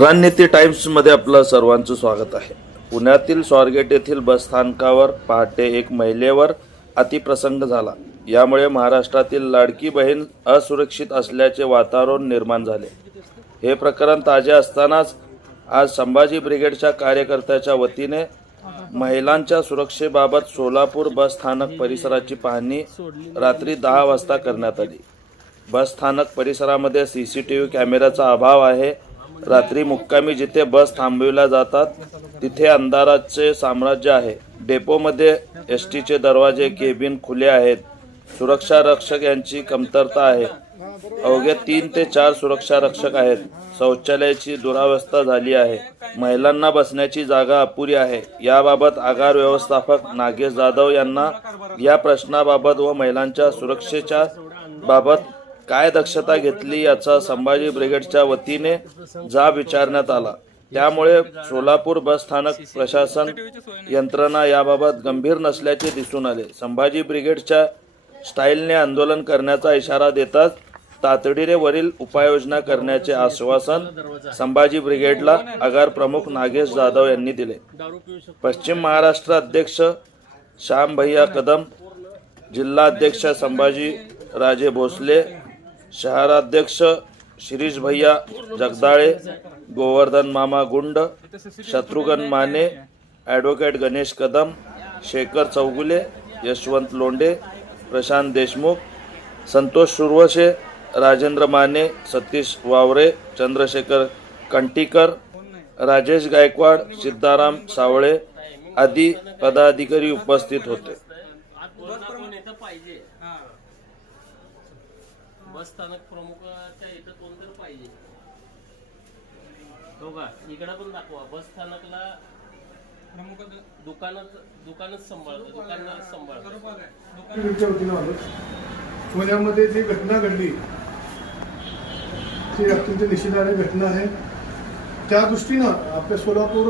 रणनीती टाइम्समध्ये आपलं सर्वांचं स्वागत आहे. पुण्यातील स्वारगेट येथील बसस्थानकावर पहाटे एक महिलेवर अतिप्रसंग झाला. यामुळे महाराष्ट्रातील लाडकी बहीण असुरक्षित असल्याचे वातावरण निर्माण झाले. हे प्रकरण ताजे असतानाच आज संभाजी ब्रिगेडच्या कार्यकर्त्याच्या वतीने महिलांच्या सुरक्षेबाबत सोलापूर बस स्थानक परिसराची पाहणी रात्री दहा वाजता करण्यात आली. बस स्थानक परिसरामध्ये सी सी टी व्ही कॅमेऱ्याचा अभाव आहे. रात्री मुक्कामी जिथे बस थांबविल्या जातात तिथे अंधाराचे साम्राज्य आहे. डेपोमध्ये एस टीचे दरवाजे केबिन खुले आहेत. सुरक्षा रक्षक यांची कमतरता आहे. अवघे तीन ते चार सुरक्षा रक्षक आहेत. शौचालयाची दुरावस्था झाली आहे. महिलांना बसण्याची जागा अपुरी आहे. याबाबत आगार व्यवस्थापक नागेश जाधव यांना या प्रश्नाबाबत व महिलांच्या सुरक्षेच्या बाबत काय दक्षता घेतली याचा संभाजी ब्रिगेडच्या वतीने जाब विचारण्यात आला. त्यामुळे सोलापूर बस स्थानक प्रशासन यंत्रणा याबाबत गंभीर नसल्याचे दिसून आले. संभाजी ब्रिगेडच्या स्टाईलने आंदोलन करण्याचा इशारा देताच तातडीने वरील उपाययोजना करण्याचे आश्वासन संभाजी ब्रिगेडला आगार प्रमुख नागेश जाधव यांनी दिले. पश्चिम महाराष्ट्र अध्यक्ष श्याम भैया कदम जिल्हाध्यक्ष संभाजी राजे भोसले शहराध्यक्ष शिरीष भैया जगदाळे गोवर्धन मामा गुंड शत्रुघ्न माने ॲडव्होकेट गणेश कदम शेखर चौगुले यशवंत लोंडे प्रशांत देशमुख संतोष सुरवशे राजेंद्र माने सतीश वावरे चंद्रशेखर कंटीकर राजेश गायकवाड सिद्धाराम सावळे आदी पदाधिकारी उपस्थित होते. कोण इथं पाहिजे बस स्थानक प्रमुखाच्या इथं कोण तर पाहिजे. हो का इकडं पण दाखवा. बस स्थानकला दुकानात दुकानच सांभाळतो. दुकानात सांभाळतो. पुण्यामध्ये जी घटना घडली ती अत्यंत निषेधार्ह घटना आहे. त्या दृष्टीनं आपल्या सोलापूर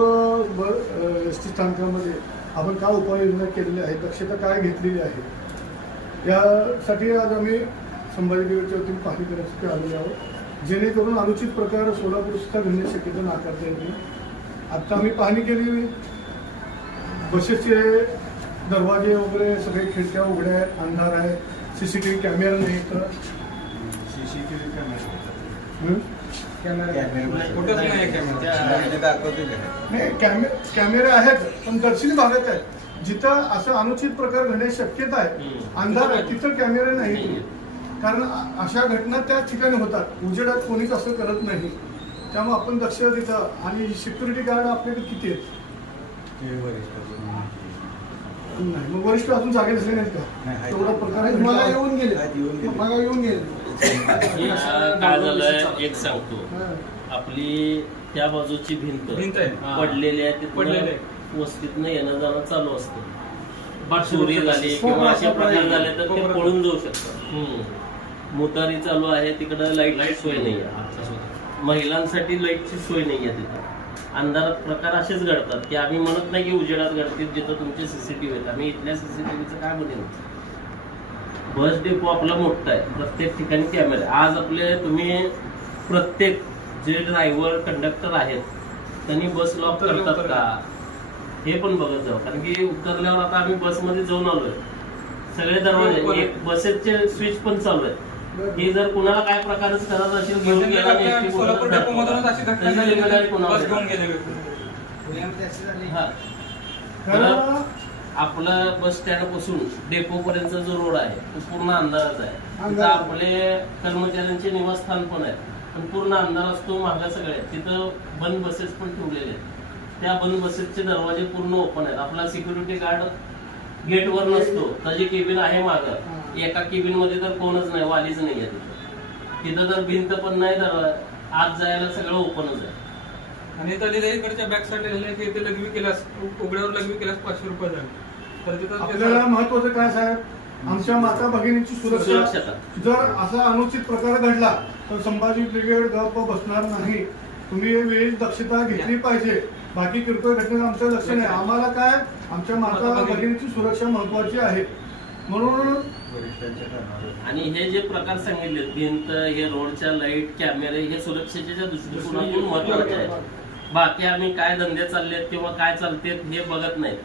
एस टी स्थानकामध्ये आपण काय उपाययोजना केलेल्या आहेत दक्षता काय घेतलेली आहे? यासाठी आज आम्ही संभाजी ब्रिगेडच्या वतीने पाहणी करण्यासाठी आलेलो आहोत. जेणेकरून अनुचित प्रकार सोलापूर सुद्धा घडण्याची शक्यता नाकारता येत नाही. आत्ता आम्ही पाहणी केली. बसेसचे दरवाजे वगैरे सगळे खिडक्या उघड्या आहेत अंधार आहे. सीसीटीव्ही कॅमेरा नाही तर सीसीटीव्ही हं? नाही. कॅमे कॅमेरे आहेत पण दर्शनी भागात आहेत. जिथं असं अनुचित प्रकार घडण्याची शक्यता आहे. अंधार आहे तिथं कॅमेरे नाही. कारण अशा घटना त्याच ठिकाणी होतात. उजेडात कोणीच असं करत नाही. त्यामुळे आपण दक्ष तिथं आणि सिक्युरिटी गार्ड आपल्याकडे किती आहेत? नाही. मग वरिष्ठ अजून जागे नसले नाहीत नाही, का. तेवढा प्रकार मला येऊन गेले. आहेत, येऊन गेले. मला येऊन गेले. हे, एक सांगतो. हां. आपली त्या बाजूची भिंत भिंत आहे. पडलेली आहे. पडलेली वस्तीतनं येणं जाणं चालू असतं. चोरी झाली किंवा अशा प्रकार झाले तर ते पळून जाऊ शकतात मुतारी चालू आहे तिकडं लाइट लाइट सोय नाही आहे. महिलांसाठी लाईटची सोय नाही आहे तिथं. अंधारात प्रकार असेच घडतात की आम्ही म्हणत नाही की उजेडात घडतील जिथं तुमचे सीसीटीव्ही आहेत. आम्ही इथल्या सीसीटीव्हीचं काय म्हणेन बस डेपो आपला मोठा आहे प्रत्येक ठिकाणी कॅमेरे आज आपले तुम्ही प्रत्येक जे ड्रायव्हर कंडक्टर आहेत त्यांनी बस लॉक करतात का? हे पण बघत जाऊ. कारण की उतरल्यावर आता आम्ही बसमध्ये जाऊन आलोय. सगळे दरवाजे एक बसेसचे स्विच पण चालू आहे हे जर कुणाला काय प्रकारच करत असेल घेऊन गेला सोलापूर डेपो मधूनच अशी झाली घेऊन? गेले हा. आपलं बस स्टँडपासून डेपो पर्यंतचा जो रोड आहे तो पूर्ण अंधाराचा आहे. तिथं. आपले कर्मचाऱ्यांचे निवासस्थान पण आहे. पण पूर्ण अंधार असतो मागा सगळे. तिथं बंद बसेस पण ठेवलेले आहेत. त्या बंद बसेसचे दरवाजे पूर्ण ओपन आहेत. आपला सिक्युरिटी गार्ड गेटवर नसतो. त्याची केबिन आहे मागं. एका केबिनमध्ये तर कोणच नाही वालीच नाही आहे तिथं तर भिंत पण नाही तर आत जायला सगळं ओपनच आहे. आणि इकडच्या बॅक साईड लिहिलंय की इथे लघवी केल्यास उघड्यावर लघवी केल्यास पाचशे रुपये झाले. तर तिथं आपल्याला महत्वाचं काय साहेब? आमच्या माता भगिनीची सुरक्षा. सुरक्षता. जर असा अनुचित प्रकार घडला तर संभाजी ब्रिगेड गप बसणार नाही. तुम्ही वेळीच दक्षता घेतली पाहिजे. बाकी किरकोळ घटनेत आमचं लक्ष नाही. आम्हाला काय? आमच्या माता भगिनीची सुरक्षा महत्वाची आहे. म्हणून आणि हे जे प्रकार सांगितले भिंत हे रोडच्या लाइट कॅमेरे हे सुरक्षेच्या दृष्टिकोनातून महत्त्वाचे आहेत. बाकी आम्ही काय धंदे चाललेत किंवा काय चालतेत हे बघत नाही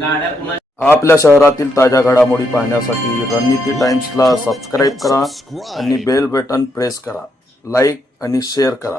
गाड्या कुणा आपल्या शहरातील ताज्या घडामोडी पाहण्यासाठी रणनीती टाइम्सला सबस्क्राईब करा आणि बेल बटन प्रेस करा. लाईक आणि शेअर करा.